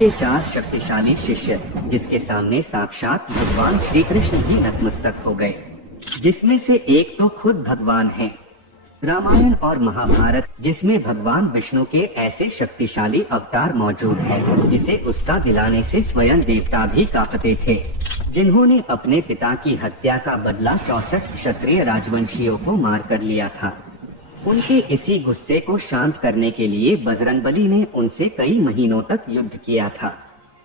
के चार शक्तिशाली शिष्य, जिसके सामने साक्षात भगवान श्री कृष्ण भी नतमस्तक हो गए, जिसमें से एक तो खुद भगवान है। रामायण और महाभारत, जिसमें भगवान विष्णु के ऐसे शक्तिशाली अवतार मौजूद हैं, जिसे गुस्सा दिलाने से स्वयं देवता भी कांपते थे, जिन्होंने अपने पिता की हत्या का बदला 64 क्षत्रिय राजवंशियों को मार कर लिया था। उनके इसी गुस्से को शांत करने के लिए बजरंगबली ने उनसे कई महीनों तक युद्ध किया था।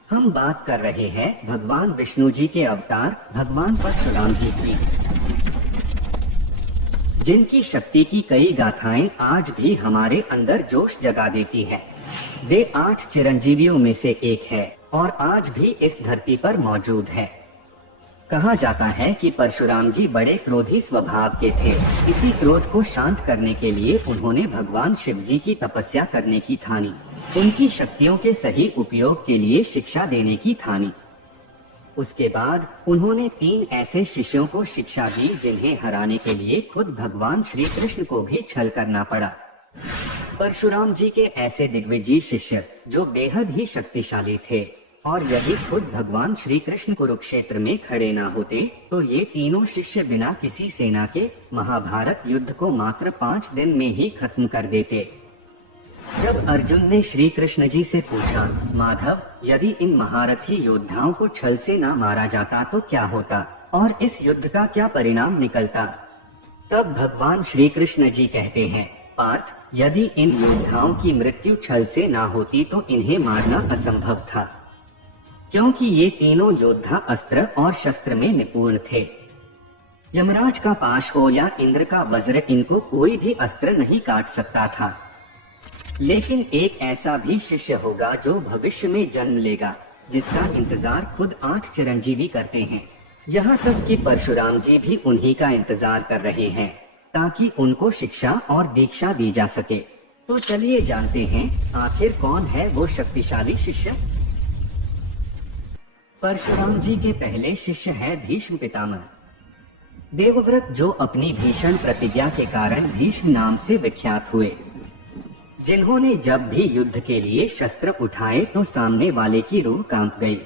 हम बात कर रहे हैं भगवान विष्णु जी के अवतार भगवान परशुराम जी की, जिनकी शक्ति की कई गाथाएं आज भी हमारे अंदर जोश जगा देती है। वे 8 चिरंजीवियों में से एक है और आज भी इस धरती पर मौजूद है। कहा जाता है कि परशुराम जी बड़े क्रोधी स्वभाव के थे। इसी क्रोध को शांत करने के लिए उन्होंने भगवान शिव जी की तपस्या करने की ठानी, उनकी शक्तियों के सही उपयोग के लिए शिक्षा देने की ठानी। उसके बाद उन्होंने 3 ऐसे शिष्यों को शिक्षा दी, जिन्हें हराने के लिए खुद भगवान श्री कृष्ण को भी छल करना पड़ा। परशुराम जी के ऐसे दिग्विजयी शिष्य, जो बेहद ही शक्तिशाली थे, और यदि खुद भगवान श्री कृष्ण कुरुक्षेत्र में खड़े ना होते, तो ये तीनों शिष्य बिना किसी सेना के महाभारत युद्ध को मात्र 5 दिन में ही खत्म कर देते। जब अर्जुन ने श्री कृष्ण जी से पूछा, माधव, यदि इन महारथी योद्धाओं को छल से ना मारा जाता तो क्या होता और इस युद्ध का क्या परिणाम निकलता? तब भगवान श्री कृष्ण जी कहते हैं, पार्थ, यदि इन योद्धाओं की मृत्यु छल से ना होती तो इन्हें मारना असंभव था, क्योंकि ये तीनों योद्धा अस्त्र और शस्त्र में निपुण थे। यमराज का पाश हो या इंद्र का वज्र, इनको कोई भी अस्त्र नहीं काट सकता था। लेकिन एक ऐसा भी शिष्य होगा जो भविष्य में जन्म लेगा, जिसका इंतजार खुद 8 चिरंजीवी करते हैं। यहाँ तक कि परशुराम जी भी उन्हीं का इंतजार कर रहे हैं, ताकि उनको शिक्षा और दीक्षा दी जा सके। तो चलिए जानते हैं आखिर कौन है वो शक्तिशाली शिष्य। परशुराम जी के पहले शिष्य है भीष्म पितामह, देवव्रत, जो अपनी भीषण प्रतिज्ञा के कारण भीष्म नाम से विख्यात हुए, जिन्होंने जब भी युद्ध के लिए शस्त्र उठाए तो सामने वाले की रूह कांप गई।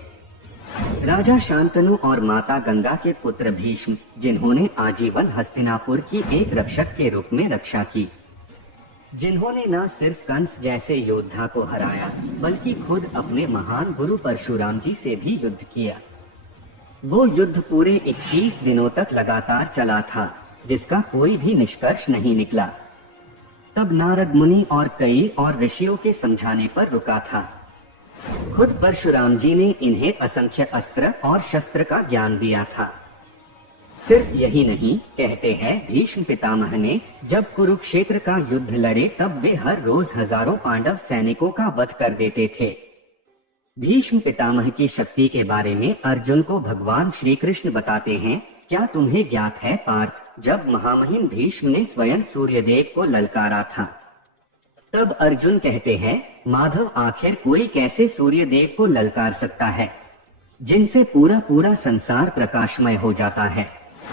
राजा शांतनु और माता गंगा के पुत्र भीष्म, जिन्होंने आजीवन हस्तिनापुर की एक रक्षक के रूप में रक्षा की, जिन्होंने न सिर्फ कंस जैसे योद्धा को हराया, बल्कि खुद अपने महान गुरु परशुराम जी से भी युद्ध किया। वो युद्ध पूरे 21 दिनों तक लगातार चला था, जिसका कोई भी निष्कर्ष नहीं निकला। तब नारद मुनि और कई और ऋषियों के समझाने पर रुका था। खुद परशुराम जी ने इन्हें असंख्य अस्त्र और शस्त्र का ज्ञान दिया था। सिर्फ यही नहीं, कहते हैं भीष्म पितामह ने जब कुरुक्षेत्र का युद्ध लड़े तब वे हर रोज हजारों पांडव सैनिकों का वध कर देते थे। भीष्म पितामह की शक्ति के बारे में अर्जुन को भगवान श्री कृष्ण बताते हैं, क्या तुम्हें ज्ञात है पार्थ, जब महामहिम भीष्म ने स्वयं सूर्यदेव को ललकारा था, तब अर्जुन कहते हैं, माधव, आखिर कोई कैसे सूर्यदेव को ललकार सकता है, जिनसे पूरा पूरा संसार प्रकाशमय हो जाता है।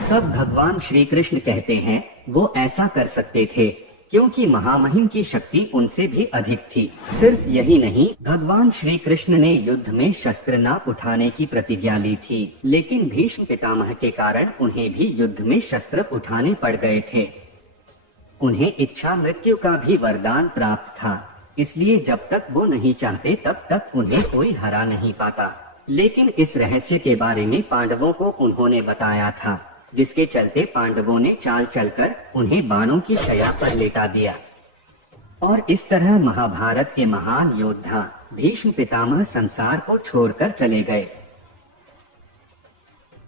तब भगवान श्री कृष्ण कहते हैं, वो ऐसा कर सकते थे क्योंकि महामहिम की शक्ति उनसे भी अधिक थी। सिर्फ यही नहीं, भगवान श्री कृष्ण ने युद्ध में शस्त्र न उठाने की प्रतिज्ञा ली थी, लेकिन भीष्म पितामह के कारण उन्हें भी युद्ध में शस्त्र उठाने पड़ गए थे। उन्हें इच्छा मृत्यु का भी वरदान प्राप्त था, इसलिए जब तक वो नहीं चाहते तब तक उन्हें कोई हरा नहीं पाता। लेकिन इस रहस्य के बारे में पांडवों को उन्होंने बताया था, जिसके चलते पांडवों ने चाल चलकर उन्हें बाणों की शैया पर लेटा दिया। और इस तरह महाभारत के महान योद्धा भीष्म पितामह संसार को छोड़कर चले गए।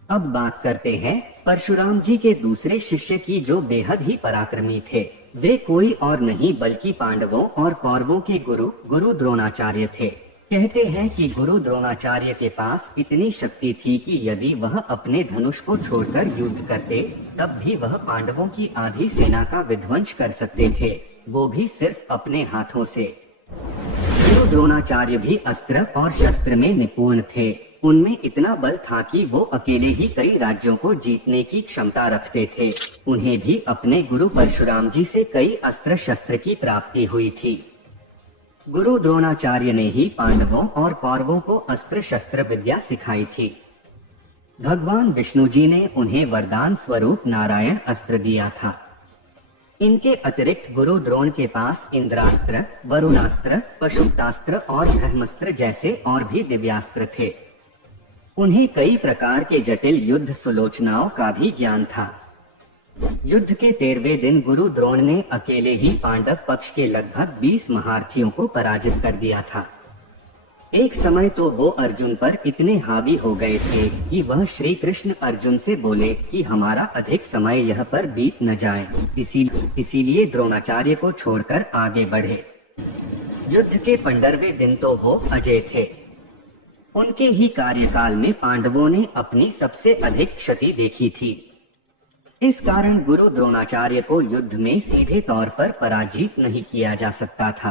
अब बात करते हैं परशुराम जी के दूसरे शिष्य की, जो बेहद ही पराक्रमी थे। वे कोई और नहीं बल्कि पांडवों और कौरवों के गुरु द्रोणाचार्य थे। कहते हैं कि गुरु द्रोणाचार्य के पास इतनी शक्ति थी कि यदि वह अपने धनुष को छोड़कर युद्ध करते, तब भी वह पांडवों की आधी सेना का विध्वंस कर सकते थे, वो भी सिर्फ अपने हाथों से। गुरु द्रोणाचार्य भी अस्त्र और शस्त्र में निपुण थे। उनमें इतना बल था कि वो अकेले ही कई राज्यों को जीतने की क्षमता रखते थे। उन्हें भी अपने गुरु परशुराम जी से कई अस्त्र शस्त्र की प्राप्ति हुई थी। गुरु द्रोणाचार्य ने ही पांडवों और कौरवों को अस्त्र शस्त्र विद्या सिखाई थी। भगवान विष्णु जी ने उन्हें वरदान स्वरूप नारायण अस्त्र दिया था। इनके अतिरिक्त गुरु द्रोण के पास इंद्रास्त्र, वरुणास्त्र, पशुपतास्त्र और ब्रह्मास्त्र जैसे और भी दिव्यास्त्र थे। उन्हें कई प्रकार के जटिल युद्ध सुलोचनाओं का भी ज्ञान था। युद्ध के 13वें दिन गुरु द्रोण ने अकेले ही पांडव पक्ष के लगभग 20 महारथियों को पराजित कर दिया था। एक समय तो वो अर्जुन पर इतने हावी हो गए थे कि वह श्री कृष्ण अर्जुन से बोले कि हमारा अधिक समय यह पर बीत न जाए, इसीलिए द्रोणाचार्य को छोड़कर आगे बढ़े। युद्ध के 15वें दिन तो वो अजय थे। उनके ही कार्यकाल में पांडवों ने अपनी सबसे अधिक क्षति देखी थी। इस कारण गुरु द्रोणाचार्य को युद्ध में सीधे तौर पर पराजित नहीं किया जा सकता था।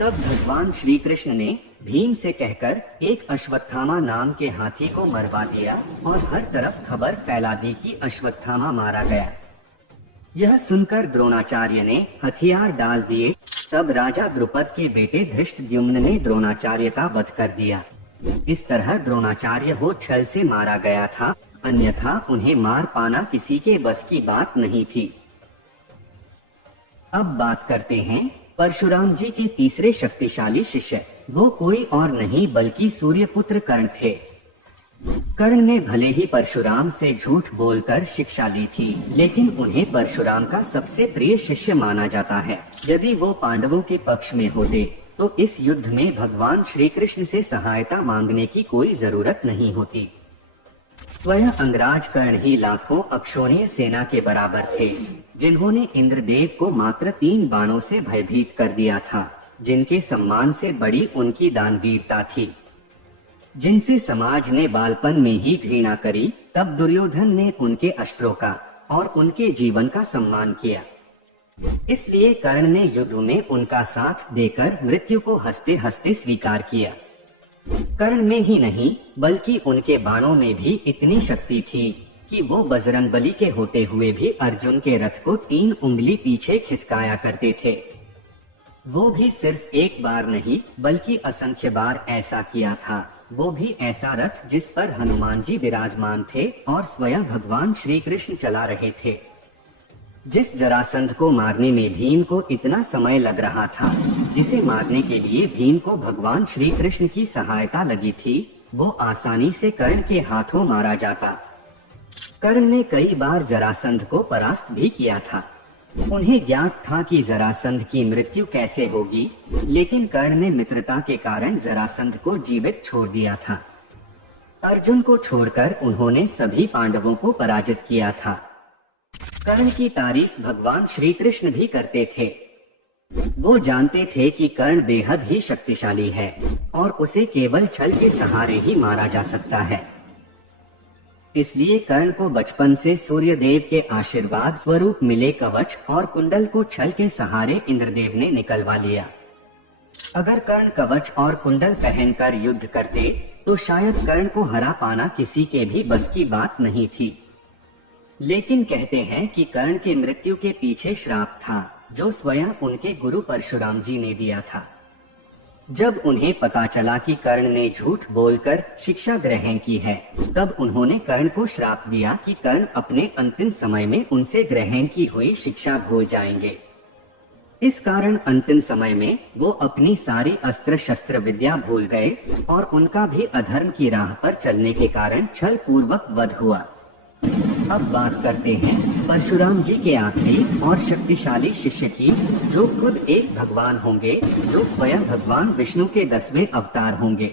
तब भगवान श्री कृष्ण ने भीम से कहकर एक अश्वत्थामा नाम के हाथी को मरवा दिया और हर तरफ खबर फैला दी कि अश्वत्थामा मारा गया। यह सुनकर द्रोणाचार्य ने हथियार डाल दिए। तब राजा द्रुपद के बेटे धृष्टद्युम्न ने द्रोणाचार्य का वध कर दिया। इस तरह द्रोणाचार्य को छल से मारा गया था, अन्यथा उन्हें मार पाना किसी के बस की बात नहीं थी। अब बात करते हैं परशुराम जी के तीसरे शक्तिशाली शिष्य। वो कोई और नहीं बल्कि सूर्यपुत्र कर्ण थे। कर्ण ने भले ही परशुराम से झूठ बोलकर शिक्षा ली थी, लेकिन उन्हें परशुराम का सबसे प्रिय शिष्य माना जाता है। यदि वो पांडवों के पक्ष में होते तो इस युद्ध में भगवान श्री कृष्ण से सहायता मांगने की कोई जरूरत नहीं होती। स्वयं अंगराज कर्ण ही लाखों अक्षौहिणी सेना के बराबर थे, जिन्होंने इंद्रदेव को मात्र 3 बाणों से भयभीत कर दिया था, जिनके सम्मान से बड़ी उनकी दानवीरता थी, जिनसे समाज ने बालपन में ही घृणा करी। तब दुर्योधन ने उनके अस्त्रों का और उनके जीवन का सम्मान किया। इसलिए कर्ण ने युद्ध में उनका साथ देकर मृत्यु को हंसते हंसते स्वीकार किया। कर्ण में ही नहीं बल्कि उनके बाणों में भी इतनी शक्ति थी कि वो बजरंगबली के होते हुए भी अर्जुन के रथ को 3 उंगली पीछे खिसकाया करते थे। वो भी सिर्फ एक बार नहीं बल्कि असंख्य बार ऐसा किया था। वो भी ऐसा रथ जिस पर हनुमान जी विराजमान थे और स्वयं भगवान श्री कृष्ण चला रहे थे। जिस जरासंध को मारने में भीम को इतना समय लग रहा था, जिसे मारने के लिए भीम को भगवान श्री कृष्ण की सहायता लगी थी, वो आसानी से कर्ण के हाथों मारा जाता। कर्ण ने कई बार जरासंध को परास्त भी किया था। उन्हें ज्ञात था कि जरासंध की मृत्यु कैसे होगी, लेकिन कर्ण ने मित्रता के कारण जरासंध को जीवित छोड़ दिया था। अर्जुन को छोड़कर उन्होंने सभी पांडवों को पराजित किया था। कर्ण की तारीफ भगवान श्री कृष्ण भी करते थे। वो जानते थे कि कर्ण बेहद ही शक्तिशाली है और उसे केवल छल के सहारे ही मारा जा सकता है। इसलिए कर्ण को बचपन से सूर्यदेव के आशीर्वाद स्वरूप मिले कवच और कुंडल को छल के सहारे इंद्रदेव ने निकलवा लिया। अगर कर्ण कवच और कुंडल पहनकर युद्ध करते तो शायद कर्ण को हरा पाना किसी के भी बस की बात नहीं थी। लेकिन कहते हैं कि कर्ण की मृत्यु के पीछे श्राप था, जो स्वयं उनके गुरु परशुराम जी ने दिया था। जब उन्हें पता चला कि कर्ण ने झूठ बोलकर शिक्षा ग्रहण की है, तब उन्होंने कर्ण को श्राप दिया कि कर्ण अपने अंतिम समय में उनसे ग्रहण की हुई शिक्षा भूल जाएंगे। इस कारण अंतिम समय में वो अपनी सारी अस्त्र शस्त्र विद्या भूल गए और उनका भी अधर्म की राह पर चलने के कारण छल पूर्वक वध हुआ। अब बात करते हैं परशुराम जी के आखिरी और शक्तिशाली शिष्य की, जो खुद एक भगवान होंगे, जो स्वयं भगवान विष्णु के 10वें अवतार होंगे।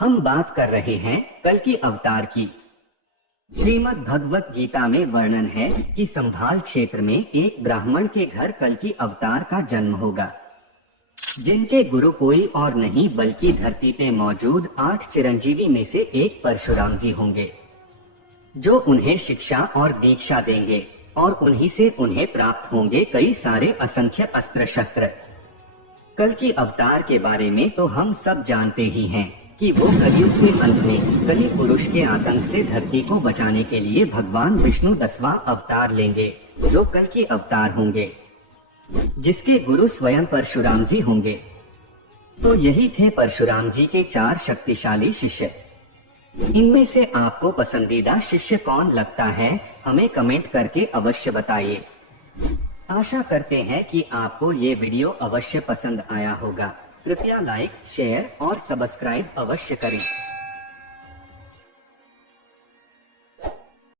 हम बात कर रहे हैं कल्कि अवतार की। श्रीमद् भगवत गीता में वर्णन है कि संभाल क्षेत्र में एक ब्राह्मण के घर कल्कि अवतार का जन्म होगा, जिनके गुरु कोई और नहीं बल्कि धरती पे मौजूद 8 चिरंजीवी में से एक परशुराम जी होंगे, जो उन्हें शिक्षा और दीक्षा देंगे और उन्हीं से उन्हें प्राप्त होंगे कई सारे असंख्य अस्त्र शस्त्र। कल्कि अवतार के बारे में तो हम सब जानते ही हैं कि वो कलयुग के अंत में कलि पुरुष के आतंक से धरती को बचाने के लिए भगवान विष्णु 10वां अवतार लेंगे, जो कल्कि अवतार होंगे। जिसके गुरु स्वयं परशुराम जी होंगे। तो यही थे परशुराम जी के 4 शक्तिशाली शिष्य। इनमें से आपको पसंदीदा शिष्य कौन लगता है, हमें कमेंट करके अवश्य बताइए। आशा करते हैं कि आपको ये वीडियो अवश्य पसंद आया होगा। कृपया लाइक, शेयर और सब्सक्राइब अवश्य करें।